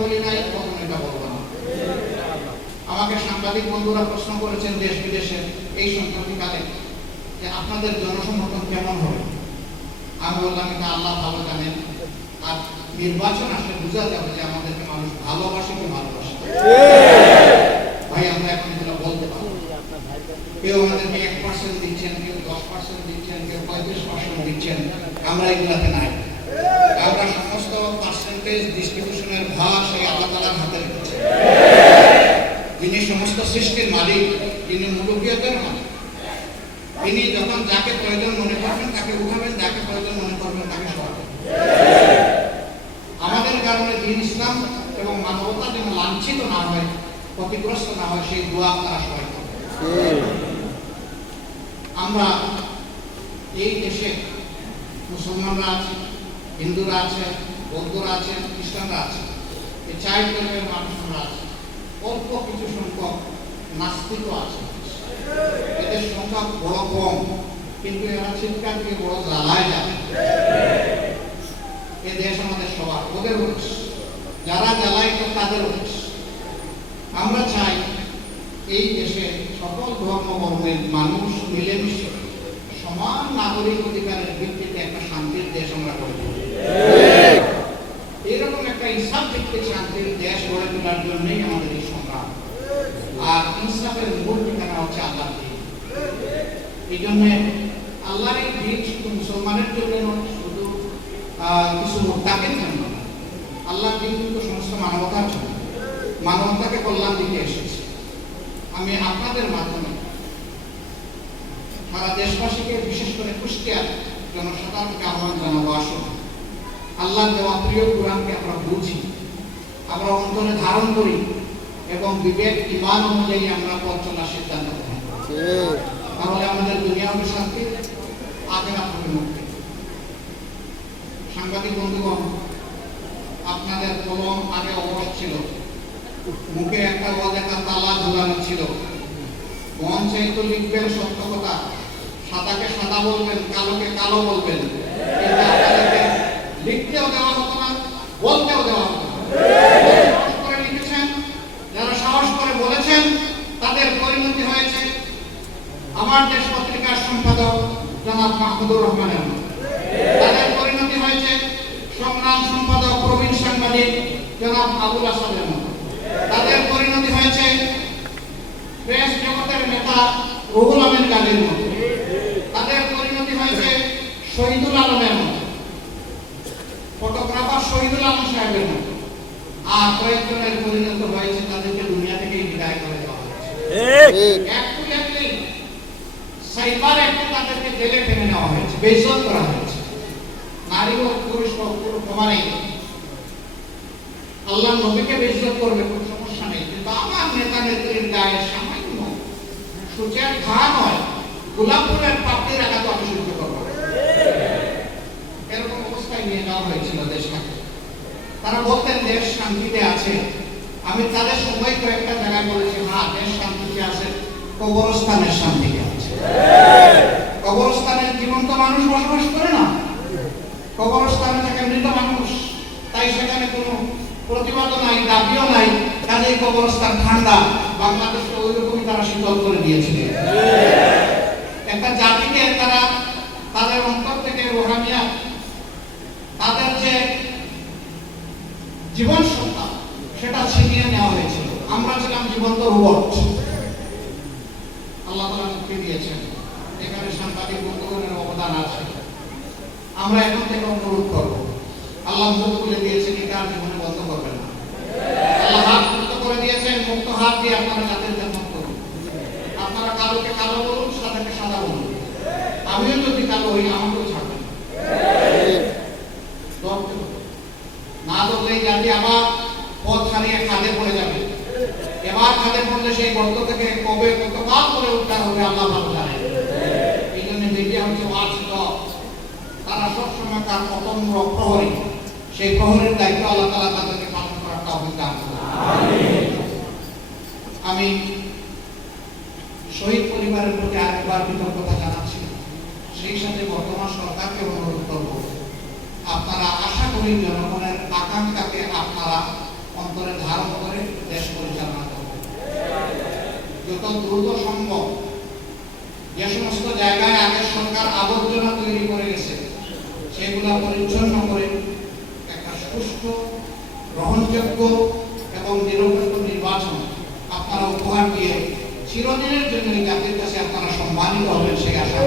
বলি নাই, কখনো এটা বলবো না। আমাকে সাংবাদিক বন্ধুরা প্রশ্ন করেছেন দেশ বিদেশে এই সম্প্রতিকালে যে আপনাদের জনসমর্থন কেমন হবে। আমি বললাম এটা আল্লাহ ভালো জানেন, আর নির্বাচন আসলে বোঝা যাবে যে আমাদেরকে মানুষ ভালোবাসে কি ভালোবাসে। ভাই আমরা এখন এগুলো বলতে পারবো। কেউ আমাদেরকে 1% দিচ্ছেন, কেউ 10% দিচ্ছেন, কেউ 35% দিচ্ছেন, আমরা এগুলাতে নাই। আমরা সমস্ত পার্সেন্টেজ ডিস্ট্রিবিউশনের ভাগ সেই আল্লাহ তাআলার হাতে রেখেছি। যিনি সমস্ত সৃষ্টির মালিক, যিনি মুলুকিয়তের মালিক, তিনি যখন যাকে প্রয়োজন মনে করবেন তাকে উঠাবেন, যাকে প্রয়োজন মনে করবেন তাকে সরাবেন। আমাদের কারণে দ্বীন ইসলাম এবং মানবতা যেন লাঞ্ছিত না হয়, ক্ষতিগ্রস্ত না হয়, সেই দোয়া আপনারা সবাই করবেন। আমরা এই দেশে মুসলমানরা আছে, হিন্দুরা আছে, বৌদ্ধরা আছে, খ্রিস্টানরা আছে, এই 4 ধর্মের মানুষরা আছে, অল্প কিছু সংখ্যক নাস্তিকও আছে। এদের সংখ্যা বড় কম, কিন্তু এরা চিৎকার দিয়ে বড় জ্বালায় যায়। এ দেশ আমাদের সবার, ওদের হচ্ছে যারা জ্বালায় তাদের হচ্ছে। আমরা চাই এই দেশে সকল ধর্ম বর্ণের মানুষ মিলেমিশে সমান নাগরিক অধিকারের ভিত্তিতে একটা শান্তির দেশ আমরা গড়ে তুলি। এরকম একটা ইনসাফ ভিত্তিক শান্তির দেশ গড়ে তোলার জন্যই আমাদের এই সংগ্রাম। আর ইনসাফের মূল ঠিকানা হচ্ছে আল্লাহর দ্বীন। এই জন্য আল্লাহর এই দ্বীন শুধু মুসলমানের জন্য নয়, শুধু কিছু মুত্তাকির জন্য নয়। আল্লাহর দ্বীন কিন্তু সমস্ত মানবতার জন্য, মানবতাকে কল্যাণ দিকে এসেছে। আমি আপনাদের মাধ্যমে সারা দেশবাসীকে, বিশেষ করে কুষ্টিয়ার জনসাধারণকে আহ্বান জানাবো, আসুন আল্লাহর দেওয়া প্রিয় কোরআনকে আমরা বুঝি, আমরা অন্তরে ধারণ করি এবং বিবেক ঈমান অনুযায়ী আমরা পথ চলার সিদ্ধান্ত নেই। তাহলে আমাদের দুনিয়া হবে শান্তি, আখিরাত হবে মুক্তি। সাংবাদিক বন্ধুগণ, আপনাদের কলম আগে অবশ ছিল, মুখে একটা অদেখা তালা ঝুলানো ছিল। মন চাইতো লিখবেন সত্য কথা, সাদাকে সাদা বলবেন, কালোকে কালো বলবেন, কিন্তু আপনাদেরকে লিখতেও দেওয়া হতো না, বলতেও দেওয়া হতো না। সাহস করে লিখেছেন, যারা সাহস করে বলেছেন তাদের পরিণতি হয়েছে আমার দেশ পত্রিকার সম্পাদক জনাব মাহমুদুর রহমানের মতো, তাদের পরিণতি হয়েছে সংগ্রাম সম্পাদক প্রবীণ সাংবাদিক জনাব আবুল আসাদের মতো, তাদের পরিণতি হয়েছে প্রেস জগতের নেতা রুহুল আমিন গাজীর মতো, তাদের পরিণতি হয়েছে শহীদুল আলমের মতো, ফটোগ্রাফার শহীদুল আলম সাহেবের মতো। আর কয়েকজনের পরিণত হয়েছে তাদেরকে দুনিয়া থেকেই বিদায় করে দেওয়া হয়েছে। সাইবার একটু তাদেরকে জেলে টেনে নেওয়া হয়েছে, বেইজ্জত করা হয়েছে। নারী হোক পুরুষ হোক কোনো প্রমাণেই আল্লাহ নবীকে বেইজ্জত করবে কোনো সমস্যা নেই, কিন্তু আমার নেতা নেত্রীর গায়ে সামান্য সূচের ঘা নয়, গোলাপ ফুলের পাপড়ি রাখা তো আমি সহ্য করবো। এরকম অবস্থায় নিয়ে যাওয়া হয়েছিল দেশটাকে। তারা বলতেন দেশ শান্তিতে আছে। আমি তাদের সময় কয়েকটা জায়গায় বলেছি, হ্যাঁ দেশ শান্তিতে আছে, কবরস্থানের শান্তিতে আছে। কবরস্থানের জীবন্ত মানুষ বসবাস করে না, কবরস্থানে থাকে মৃত মানুষ, তাই সেখানে কোনো প্রতিবাদও নাই, দাবিও নাই, কাজেই কবরস্থান ঠান্ডা। বাংলাদেশকে ওইরকমই তারা শীতল করে দিয়েছিলেন। একটা জাতিকে তারা তাদের অন্তর থেকে রোহানিয়া, তাদের যে জীবন সত্তা, সেটা ছিনিয়ে নেওয়া হয়েছিল। আমরা ছিলাম জীবন্ত রোবট। আল্লাহ তাআলা মুক্তি দিয়েছেন, এখানে সাংবাদিক বন্ধুগণের অবদান আছে। আমরা এখন থেকে অনুরোধ করব, আল্লাহ মুখ খুলে দিয়েছেন, এটা আর জীবনে বন্ধ করবেন না। আল্লাহ হাত মুক্ত করে দিয়েছেন, মুক্ত হাত দিয়ে আপনারা জাতির জন্য করুন। আপনারা কালোকে কালো বলুন, সাদাকে সাদা বলুন। আমিও যদি কালো হই, আমাকেও ছাড়বেন না, ধরলেই জাতি আবার পথ হারিয়ে খাদে পড়ে যাবে। এবার খাদে পড়লে সেই গর্ত থেকে কবে কতকাল করে উদ্ধার হবে আল্লাহ ভালো জানে। এই জন্য মিডিয়া হচ্ছে ওয়াচডগ, তারা সবসময় তার অতন্ত্র প্রহরী, সেই প্রহরীর দায়িত্ব আল্লাহ তাআলা তাদেরকে পালন করার তৌফিক দান করুন। আমি শহীদ পরিবারের প্রতি আরেকবার কৃতজ্ঞতা জানাচ্ছি। সেই সাথে বর্তমান সরকারকে অনুরোধ করব, আপনারা আশা করি জনগণের আকাঙ্ক্ষাকে আপনারা অন্তরে ধারণ করে দেশ পরিচালনা করবেন। যত দ্রুত সম্ভব যে সমস্ত জায়গায় আগের সরকার আবর্জনা তৈরি করে গেছে সেগুলো পরিচ্ছন্ন করে একটা সুষ্ঠু, গ্রহণযোগ্য এবং নিরপেক্ষ নির্বাচন আপনারা উপহার দিয়ে চিরদিনের জন্য এই জাতির কাছে আপনারা সম্মানিত হবেন সেই আশা